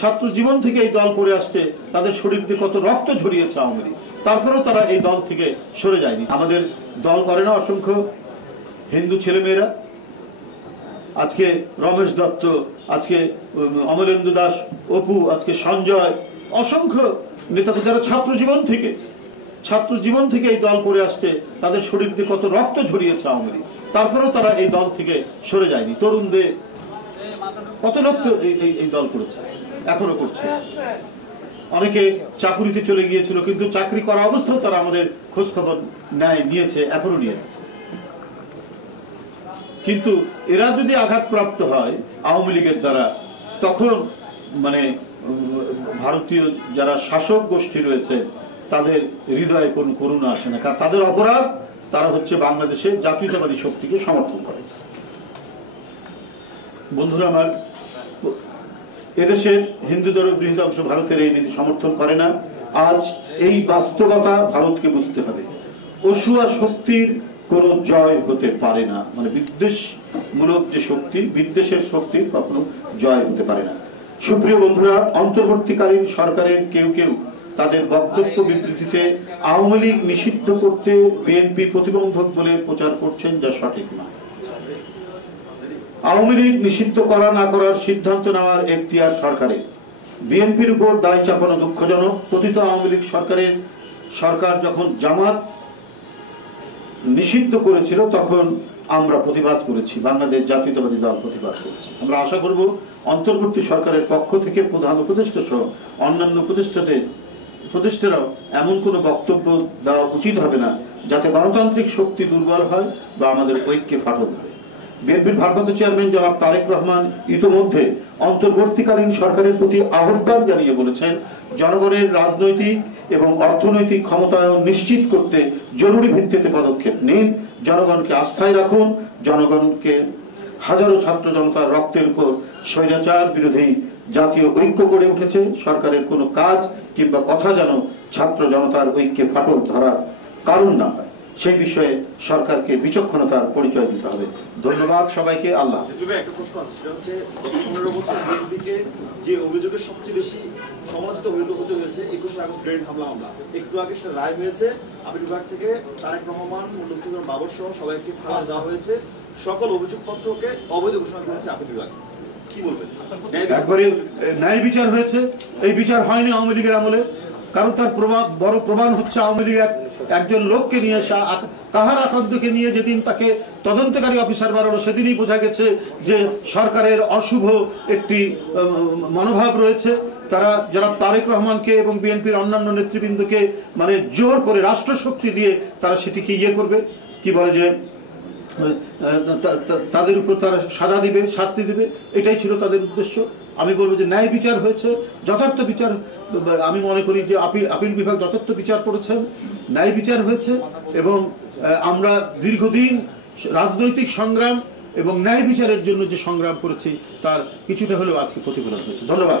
ছাত্র জীবন থেকে এই দল করে আসছে, তাদের শরীর দিয়ে কত রক্ত ঝরিয়েছে আওয়ামী লীগ, তারপরেও তারা এই দল থেকে সরে যায়নি। আমাদের দল করে না অসংখ্য হিন্দু ছেলেমেয়েরা, আজকে রমেশ দত্ত, আজকে অমলেন্দু দাস, অপু, আজকে সঞ্জয়, অসংখ্য নেতা যারা ছাত্র জীবন থেকে এই দল করে আসছে, তাদের শরীর দিয়ে কত রক্ত ঝরিয়েছে আওয়ামী লীগ, তারপরেও তারা এই দল থেকে সরে যায়নি। তরুণদের কত লোক তো এই দল করেছে, এখনো করছে। অনেকে চাকুরিতে চলে গিয়েছিল, কিন্তু চাকরি করা অবস্থাও তারা আমাদের খোঁজ খবর নিয়েছে, এখনো নিয়ে। কিন্তু এরা যদি আঘাতপ্রাপ্ত হয় আওয়ামী লীগের দ্বারা, তখন মানে ভারতীয় যারা শাসক গোষ্ঠী রয়েছে তাদের হৃদয়ে কোনো করুণা আসে না, কারণ তাদের অপরাধ, তারা হচ্ছে বাংলাদেশের জাতীয়তাবাদী শক্তিকে সমর্থন করে। বন্ধুরা আমার, এদেশের হিন্দুদের বৃহদাংশ ভারতের এই নীতি সমর্থন করে না। আজ এই বাস্তবতা ভারতকে বুঝতে হবে। অসুয়া শক্তির কোন জয় হতে পারে না, মানে বিদ্বেষমূলক যে শক্তি, বিদ্বেষের শক্তির কখনো জয় হতে পারে না। সুপ্রিয় বন্ধুরা, অন্তর্বর্তীকালীন সরকারের কেউ তাদের বক্তব্য বিবৃতিতে আওয়ামী লীগ নিষিদ্ধ করতে বিএনপি প্রতিবন্ধক বলে প্রচার করছেন, যা সঠিক নয়। আওয়ামী লীগ নিষিদ্ধ করা না করার সিদ্ধান্ত নেওয়ার এখতিয়ার সরকারের। বিএনপির উপর দায় চাপানো দুঃখজনক। পতিত আওয়ামী লীগ সরকার যখন জামাত নিষিদ্ধ করেছিল তখন আমরা প্রতিবাদ করেছি, বাংলাদেশ জাতীয়তাবাদী দল প্রতিবাদ করেছি। আমরা আশা করব অন্তর্বর্তী সরকারের পক্ষ থেকে প্রধান উপদেষ্টা সহ অন্যান্য উপদেষ্টারাও এমন কোনো বক্তব্য দেওয়া উচিত হবে না যাতে গণতান্ত্রিক শক্তি দুর্বল হয় বা আমাদের ঐক্যে ফাটল ধরে। বিএনপির ভারপ্রাপ্ত চেয়ারম্যান জনাব তারেক রহমান ইতোমধ্যে অন্তর্বর্তীকালীন সরকারের প্রতি আহ্বান জানিয়ে বলেছেন, জনগণের রাজনৈতিক এবং অর্থনৈতিক ক্ষমতায়ন নিশ্চিত করতে জরুরি ভিত্তিতে পদক্ষেপ নিন, জনগণকে আস্থায় রাখুন। জনগণকে হাজারো ছাত্র জনতার রক্তের উপর স্বৈরাচার বিরোধী জাতীয় ঐক্য গড়ে উঠেছে। সরকারের কোনো কাজ কিংবা কথা যেন ছাত্র জনতার ঐক্যে ফাটল ধরার কারণ না হয়, সেই বিষয়ে সরকারকে বিচক্ষণতার পরিচয় দিতে হবে। ধন্যবাদ সবাইকে। আল্লাহ। একটা প্রশ্ন আছে, সেটা হচ্ছে 15 বছর বিএনপিকে যে অভিযোগের সবচেয়ে বেশি সমালোচিত হতে হয়েছে 21 আগস্ট গ্রেনেড হামলা। একটু আগে সেটা রায় হয়েছে, আপিল বিভাগ থেকে তারেক রহমান, লুৎফুজ্জামান বাবর সহ সবাইকে খালাস দেওয়া হয়েছে। সকল অভিযোগপত্রকে অবৈধ ঘোষণা করেছে আপিল বিভাগ। কি বলবেন? একবারে ন্যায় বিচার হয়েছে। এই বিচার হয়নি আওয়ামী লীগের আমলে, কারণ তার বড় প্রমাণ হচ্ছে আওয়ামী লীগের একজন লোককে নিয়ে, কাহার আকান্তকে নিয়ে যেদিন তাকে তদন্তকারী অফিসার বানানো, সেদিনই বোঝা গেছে যে সরকারের অশুভ একটি মনোভাব রয়েছে। তারা যারা তারেক রহমানকে এবং বিএনপির অন্যান্য নেতৃবৃন্দকে মানে জোর করে রাষ্ট্রশক্তি দিয়ে তারা সেটিকে করবে, কি বলে যে তাদের উপর তারা সাজা দিবে, শাস্তি দিবে, এটাই ছিল তাদের উদ্দেশ্য। আমি বলবো যে ন্যায় বিচার হয়েছে, যথার্থ বিচার। আমি মনে করি যে আপিল বিভাগ যথার্থ বিচার করেছেন, ন্যায় বিচার হয়েছে, এবং আমরা দীর্ঘদিন রাজনৈতিক সংগ্রাম এবং ন্যায় বিচারের জন্য যে সংগ্রাম করেছি তার কিছুটা হলেও আজকে প্রতিফলন হয়েছে। ধন্যবাদ।